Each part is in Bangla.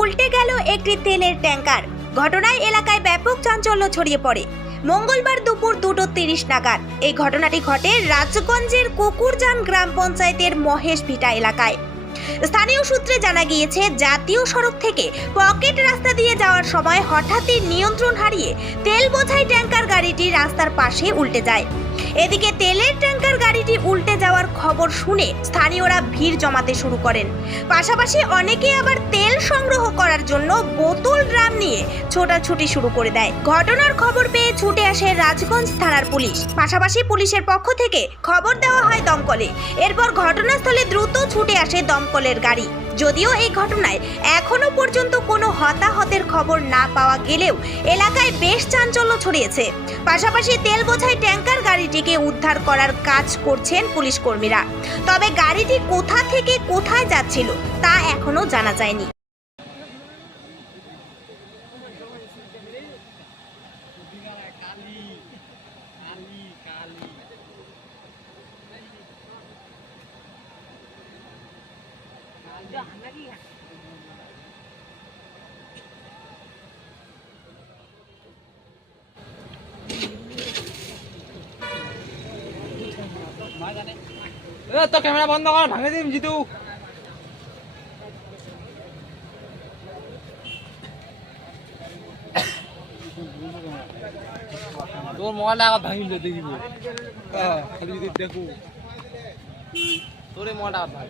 উল্টে গেল একটি তেলের ট্যাঙ্কার। ঘটনায় এলাকায় ব্যাপক চাঞ্চল্য ছড়িয়ে পড়ে। মঙ্গলবার দুপুর দুটো তিরিশ নাগাদ এই ঘটনাটি ঘটে রাজগঞ্জের কুকুরজান গ্রাম পঞ্চায়েতের মহেশ ভিটা এলাকায়। স্থানীয় সূত্রে জানা গিয়েছে, জাতীয় সড়ক থেকে পকেট রাস্তা দিয়ে যাওয়ার সময় হঠাৎই নিয়ন্ত্রণ হারিয়ে তেল বোঝাই ট্যাঙ্কার গাড়িটি রাস্তার পাশে উল্টে যায়। এদিকে তেলের ট্যাঙ্কার গাড়িটি উল্টে যাওয়ার খবর শুনে স্থানীয়রা ভিড় জমাতে শুরু করেন। পাশাপাশি অনেকে আবার তেল সংগ্রহ করার জন্য বোতল, ড্রাম নিয়ে ছোটাছুটি শুরু করে দেয়। ঘটনার খবর পেয়ে ছুটে আসে রাজগঞ্জ থানার পুলিশ। পাশাপাশি পুলিশের পক্ষ থেকে খবর দেওয়া হয় দমকলে। এরপর ঘটনাস্থলে দ্রুত ছুটে আসে দমকলের গাড়ি। যদিও এই ঘটনায় এখনও পর্যন্ত কোনো হতাহতের খবর না পাওয়া গেলেও এলাকায় বেশ চাঞ্চল্য ছড়িয়েছে। পাশাপাশি তেল বোঝাই ট্যাঙ্কার গাড়িটিকে উদ্ধার করার কাজ করছেন পুলিশ কর্মীরা। তবে গাড়িটি কোথা থেকে কোথায় যাচ্ছিল তা এখনও জানা যায়নি। তো ক্যামেরা বন্ধ কর ভাঙে দিম জিতু। তোর মোবাইলটা আবার ভাঙিল দেখিব। হ্যাঁ, খালি যদি দেখু। তোর এই মোবাইলটা আবার ভাঙ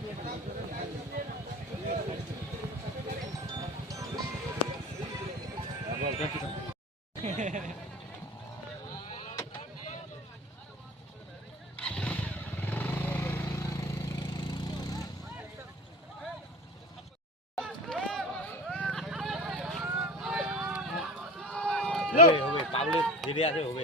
হবে হবে পাগলের ধীরে আছে হবে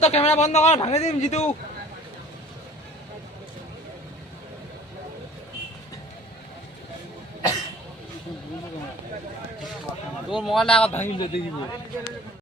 তো ক্যামেরা বন্ধ কর ভাঙে দিম জিতু। তোর মোবাইলটা আবার ভাঙিল দেখিব।